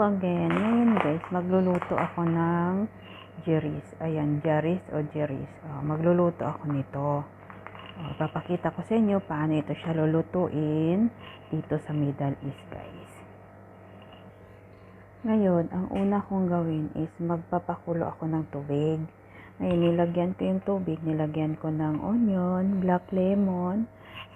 again. Ngayon guys, magluluto ako ng jeris. Ayan, jeris o jeris. Magluluto ako nito. Papakita ko sa inyo paano ito siya lulutuin dito sa Middle East guys. Ngayon, ang una kong gawin is magpapakulo ako ng tubig. Ngayon, nilagyan ko yung tubig. Nilagyan ko ng onion, black lemon,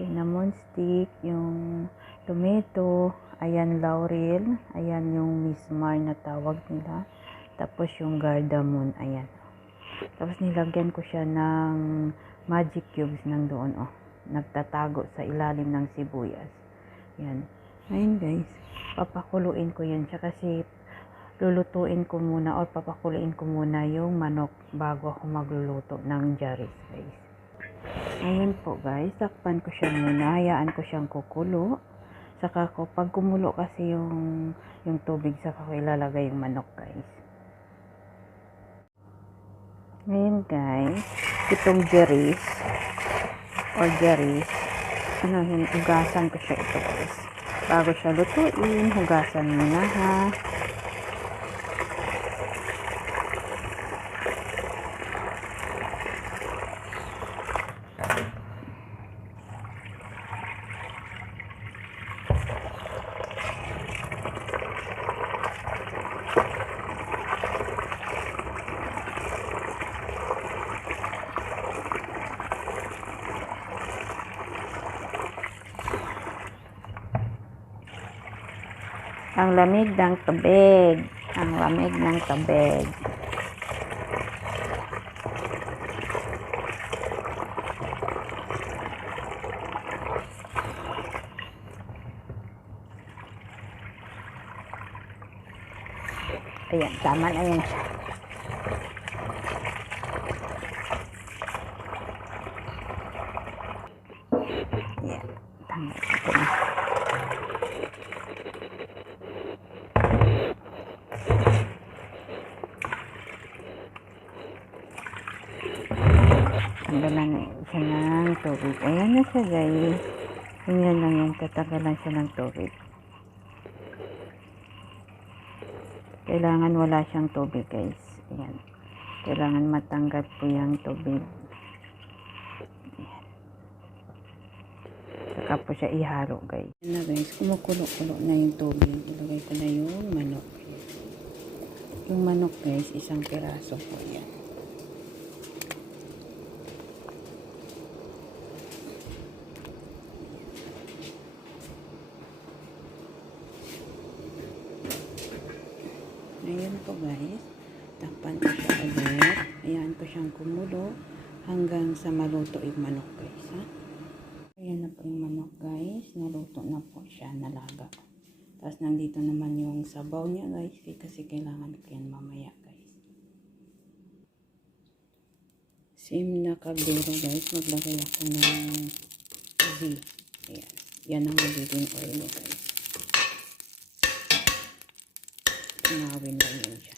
cinnamon stick, yung tomato, ayan laurel, ayan yung mismar na tawag nila, tapos yung cardamom, ayan. Tapos nilagyan ko siya ng magic cubes nandoon, nagtatago sa ilalim ng sibuyas. Yan. Ngayon guys, papakuluin ko yan siya kasi lulutuin ko muna o papakuluin ko muna yung manok bago ako magluluto ng jeris guys. Ngayon po guys, takpan ko siya muna, hayaan ko siyang kukulo. Saka ko, pag kumulo kasi yung tubig, saka ko ilalagay yung manok guys. Ngayon guys, itong jeris or jeris, hugasan ko siya ito guys. Bago siya lutuin, hugasan muna ha. Ang lamig ng tubig. Ang lamig ng tubig. Ayan, tama na yun siya. Ayan, tama ito na. Tanggalan siya ng tubig. Ayan na siya guys. Ganyan lang yung tatanggalan siya ng tubig. Kailangan wala siyang tubig guys. Ayan. Kailangan matanggal po yung tubig. Ayan. Saka po siya ihalo guys. Ayan na guys. Kumukulo-kulo na yung tubig. Ilagay ko na yung manok. Yung manok guys, isang piraso po yan. Ngayon po guys, takpan ko siya ulit. Ayan ko siyang kumulo hanggang sa maluto yung manok guys. Ha? Ayan na po yung manok guys. Naluto na po siya, nalaga. Tapos nandito naman yung sabaw niya guys. Kasi kailangan ko yan mamaya guys. Same na kaldero guys. Maglagay ako ng ghee. Ayan. Yan ang magiging oil niya guys. Tunawin lang yun siya.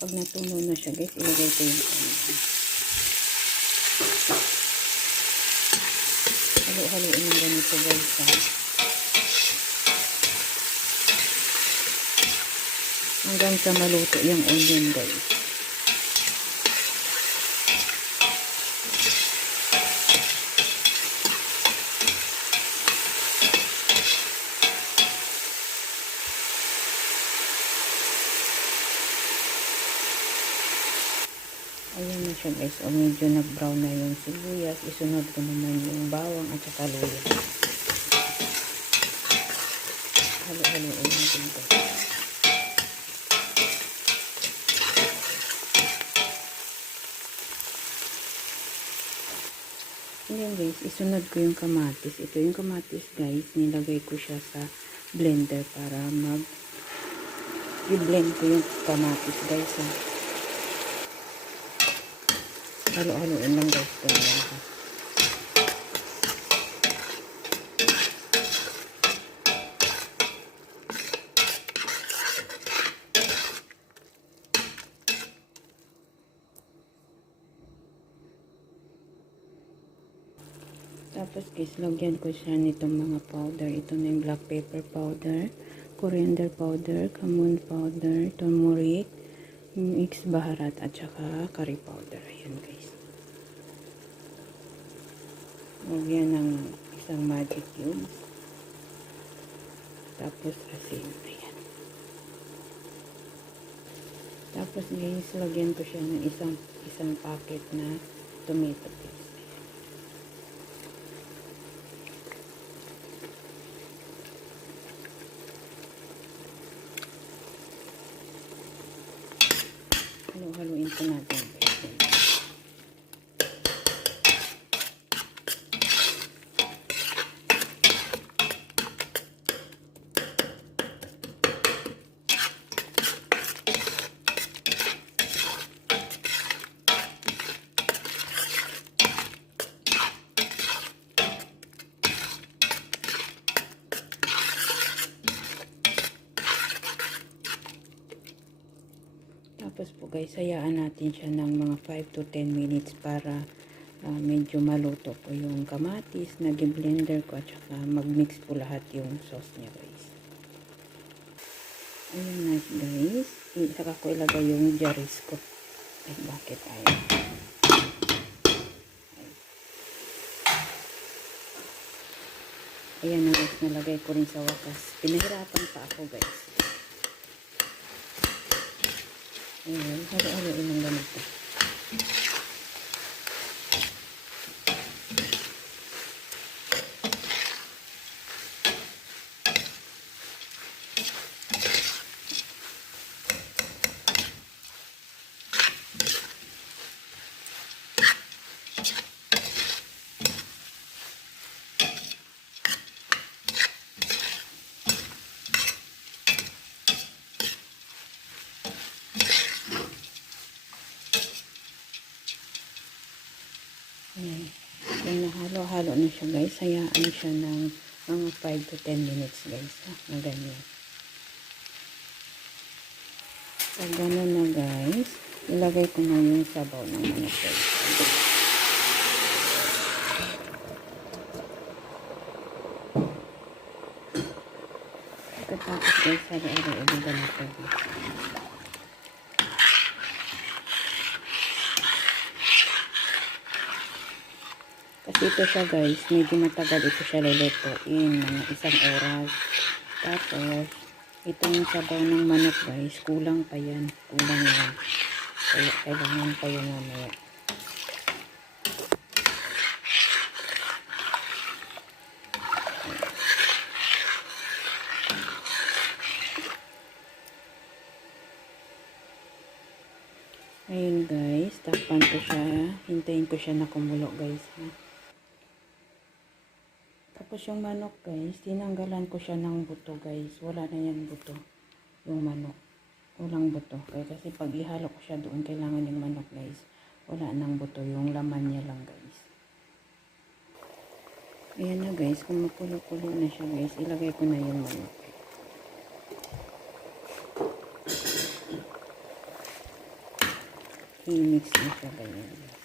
Pag natunaw na siya guys, ilagay ko yung halo-haloin ng ganito guys ha. Hanggang sa maluto yung onion guys. Ayan na siya guys. Medyo nag-brown na yung sibuyas. Isunod ko naman yung bawang at saka luya. Halo-haloin natin ito. Ayan guys. Isunod ko yung kamatis. Ito yung kamatis guys. Nilagay ko siya sa blender para i-blend ko yung kamatis guys ha. Halo-haloin lang guys. Tapos guys, lagyan ko siya nitong mga powder. Ito na yung black pepper powder, coriander powder, cumin powder, turmeric, mix baharat, at saka curry powder. Ayan guys. Lagyan ng isang magic cube. Tapos asin. Ayan. Tapos guys, lagyan ko siya ng isang packet na tomato paste. Halo-haluin po natin guys. Tapos po guys, hayaan natin siya ng mga 5 to 10 minutes para medyo maluto po yung kamatis na blender ko, at saka mag-mix po lahat yung sauce niya guys. Ayan na guys, saka ko ilagay yung jaris ko. Ay, bakit ayaw? Ayan na guys, nalagay ko rin sa wakas. Pinahirapan pa ako guys. Ayan, halo-haloin ng ganito. Ayan. Kung nahalo-halo na siya guys, hayaan siya ng mga 5 to 10 minutes guys. Na ganyan. Pag gano'n na guys, ilagay ko na yung sabaw ng manok guys. Pagkatapos guys, halo-haloin ng ganito guys. Kasi ito siya guys, medyo matagal ito siya lulutuin, mga 1 oras. Tapos, itong sabaw ng manok guys, kulang pa yan. Kulang yan. Kaya kailangan pa yan mamaya. Ayun guys, takpan ko siya. Hintayin ko siya na kumulo guys. Ha? Tapos yung manok guys, tinanggalan ko siya ng buto guys. Wala na yan buto. Yung manok. Walang buto. Kaya kasi pag ihalo ko siya doon, kailangan yung manok guys. Wala nang buto. Yung laman niya lang guys. Ayan na guys. Kung makulo-kulo na siya guys, ilagay ko na yung manok. I-mix na siya ganyan guys.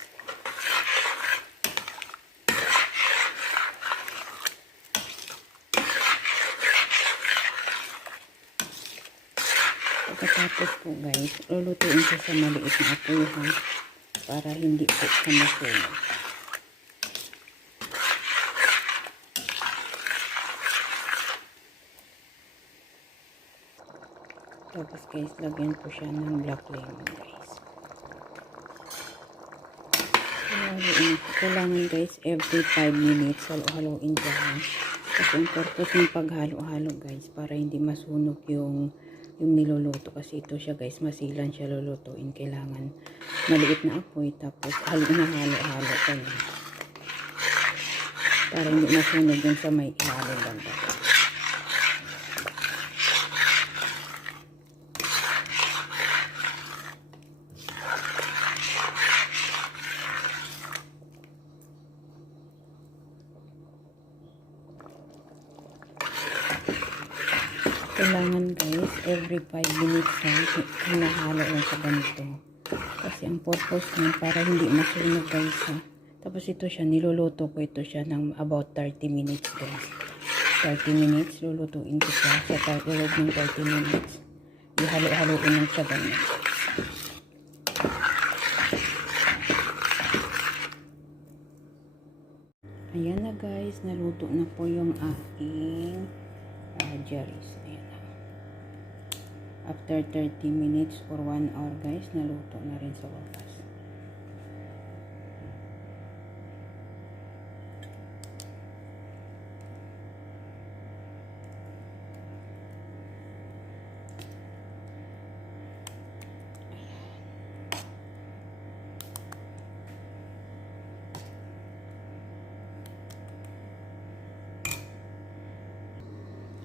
Pagkatapos po guys, lulutuin siya sa maliit na apoy ha, para hindi po siya masunog. Tapos guys, lagyan po siya ng black lemon guys. Kailangan guys, every 5 minutes halo-haloin dyan. Kasi ang purpose ng paghalo-halo guys, para hindi masunog yung niluluto. Kasi ito siya guys, masilan siya lulutuin. Kailangan maliit na apoy, tapos halo-halo ka niya. Para hindi masunog yung sa may ilalim lang ba. Kailangan guys, every 5 minutes lang, hinahalo lang sa ganito. Kasi ang purpose niya, para hindi masunog guys ha. Tapos ito siya, niluluto ko ito siya ng about 30 minutes guys. 30 minutes, lulutuin ko siya sa loob ng 30 minutes. Ihalo-haloin lang siya ganyan. Ayan na guys, naluto na po yung aking jellies. Ayan na. After 30 minutes or 1 hour guys, naluto na rin sa wakas.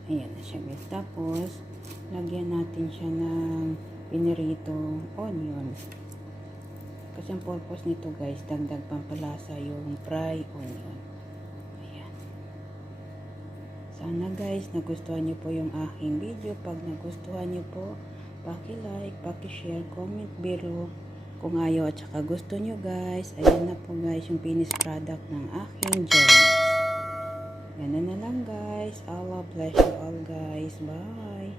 Ayan na siya guys. Tapos, lagyan natin siya ng pinirito onion. Kasi ang purpose nito guys, dagdag pampalasa yung fry onion. Ayan. Sana guys, nagustuhan nyo po yung aking video. Pag nagustuhan nyo po, paki-like, paki-share, comment below kung ayaw at saka gusto nyo guys. Ayan na po guys yung finished product ng aking jelly. Ganun na lang guys. Allah bless you all guys. Bye.